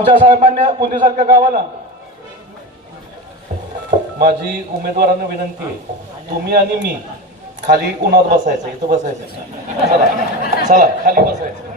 आमच्या साहेबांनी पुंदीसारख्या गावाला माझी उमेदवारांना विनंती आहे, तुम्ही आणि मी खाली उन्हात बसायचं, इथं बसायचं. चला चला खाली बसायचं.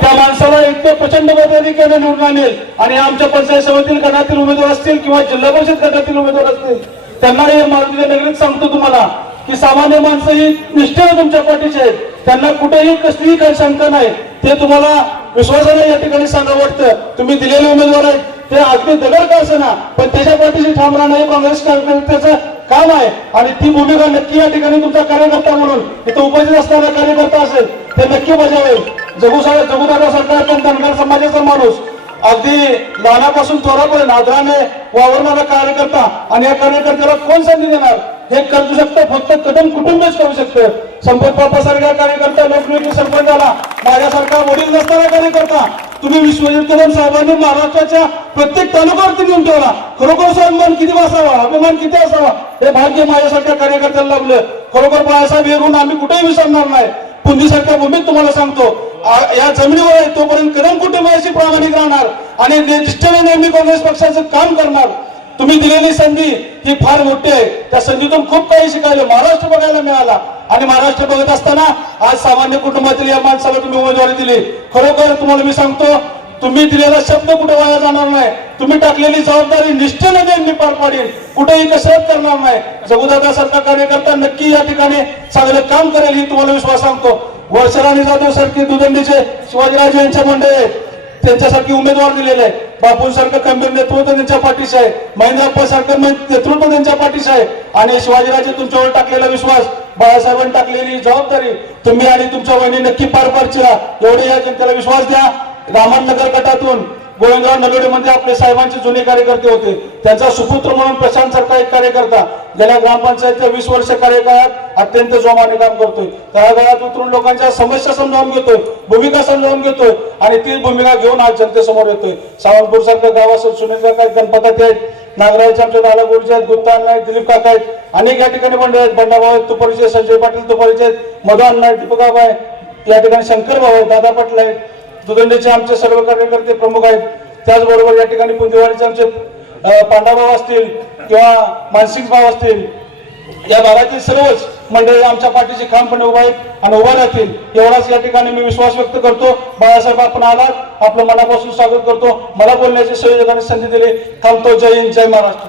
त्या माणसाला इतकं प्रचंड मताधिक्याने निवडून आणेल आणि आमच्या पंचायत समिती गटातील उमेदवार असतील किंवा जिल्हा परिषद गटातील उमेदवार असतील त्यांना हे मारुतीच्या नगरीत सांगतो तुम्हाला की सामान्य माणसं ही निष्ठेने तुमच्या पाठीचे आहेत. त्यांना कुठेही कसलीही काही शंका नाही. ते तुम्हाला विश्वासाने या ठिकाणी सांगा वाटतं. तुम्ही दिलेले उमेदवार आहेत ते अगदी दगड का असेना पण त्याच्या पाठीशी ठाम राहणं हे काँग्रेस कार्यकर्त्याचं काम आहे आणि ती भूमिका नक्की या ठिकाणी तुमचा कार्यकर्ता म्हणून इथं उपस्थित असणारा कार्यकर्ता असेल ते नक्की बजावेल. जगुदादा सरकार पण धनगर समाजाचा माणूस अगदी लहानापासून थोरापर्यंत आदराने वावरणारा कार्यकर्ता आणि या कार्यकर्त्याला कोण संधी देणार हे करू शकतं फक्त कदम कुटुंबच करू शकतं. संपत बाप्पासारखा कार्यकर्ता लोकनियुक्ती सरपंच झाला, माझ्यासारखा वडील नसणारा कार्यकर्ता तुम्ही विश्वजित कदम साहेबांनी महाराष्ट्राच्या प्रत्येक तालुक्यावरती घेऊन ठेवला. खरोखर सन्मान किती असावा, अभिमान किती असावा हे भाग्य माझ्यासारख्या कार्यकर्त्याला लाभलं. खरोखर बाळासाहेब हे ऋण आम्ही कुठेही विसरणार नाही. पुंदीसारख्या भूमीत तुम्हाला सांगतो या जमिनीवर आहे तोपर्यंत कदम कुटुंबाशी प्रामाणिक राहणार आणि निष्ठेने नेहमी काँग्रेस पक्षाचं काम करणार. तुम्ही दिलेली संधी ही फार मोठी आहे. त्या संधीतून खूप काही शिकायला महाराष्ट्र बघायला मिळाला आणि महाराष्ट्र बघत असताना आज सामान्य कुटुंबातील या माणसाला तुम्ही उमेदवारी दिली. खरोखर तुम्हाला मी सांगतो तुम्ही दिलेला शब्द कुठे वाया जाणार नाही. तुम्ही टाकलेली जबाबदारी निष्ठेने नेहमी पार पाडेल, कुठेही कसरत करणार नाही. जगुदादा सारखा कार्यकर्ता नक्की या ठिकाणी चांगलं काम करेल ही तुम्हाला विश्वास सांगतो. वर्षराणी जाधव सारखे दुदंडीचे शिवाजीराजे यांच्या मंडळी त्यांच्यासारखी उमेदवार दिलेले आहे. बापूंसारखं गंभीर नेतृत्व त्यांच्या पाठीशी आहे, महेंद्रप्पा सारखं नेतृत्व त्यांच्या पाठीशी आहे आणि शिवाजीराजे तुमच्यावर टाकलेला विश्वास, बाळासाहेबांनी टाकलेली जबाबदारी तुम्ही आणि तुमच्या वहिनी नक्की पार पाडशीला एवढे या जनतेला विश्वास द्या. रामनगर गटातून गोविंदराव नलोडे मध्ये आपले साहेबांचे जुने कार्यकर्ते होते. त्यांचा सुपुत्र म्हणून प्रशांत सारखा एक कार्यकर्ता गेल्या ग्रामपंचायतच्या 20 वर्ष कार्यकाळात अत्यंत जोमाने काम करतोय. तळागाळात उतरून लोकांच्या समस्या समजावून घेतोय, भूमिका समजावून घेतोय आणि ती भूमिका घेऊन आज जनतेसमोर येतोय. सावंतपूर सारखं गाव असेल, सुनील काका आहेत, गणपती आहेत, नागराजचे आमच्या दादा गुरुजी आहेत, गुप्ता आहेत, दिलीप काका आहेत, अनेक या ठिकाणी मंडळ आहेत. बंडाभाऊ आहेत तुपारीचे, संजय पाटील तुपारीचे आहेत, मधुअण्णा आहेत, दीपकबाबा आहे, या ठिकाणी शंकर भाऊ आहेत, दादा पाटील आहेत, दुदंडीचे आमचे सर्व कार्यकर्ते प्रमुख आहेत. त्याचबरोबर या ठिकाणी पुंदेवाडीचे आमचे पांडाभाऊ असतील किंवा मानसिंग भाऊ असतील, या भागातील सर्वच मंडळी आमच्या पाठीशी ठामपणे उभा आहेत आणि उभा राहतील एवढाच या ठिकाणी मी विश्वास व्यक्त करतो. बाळासाहेब आपण आलात, आपलं मनापासून स्वागत करतो. मला बोलण्याची संयोजकांनी संधी दिली. थांबतो. जय हिंद, जय महाराष्ट्र.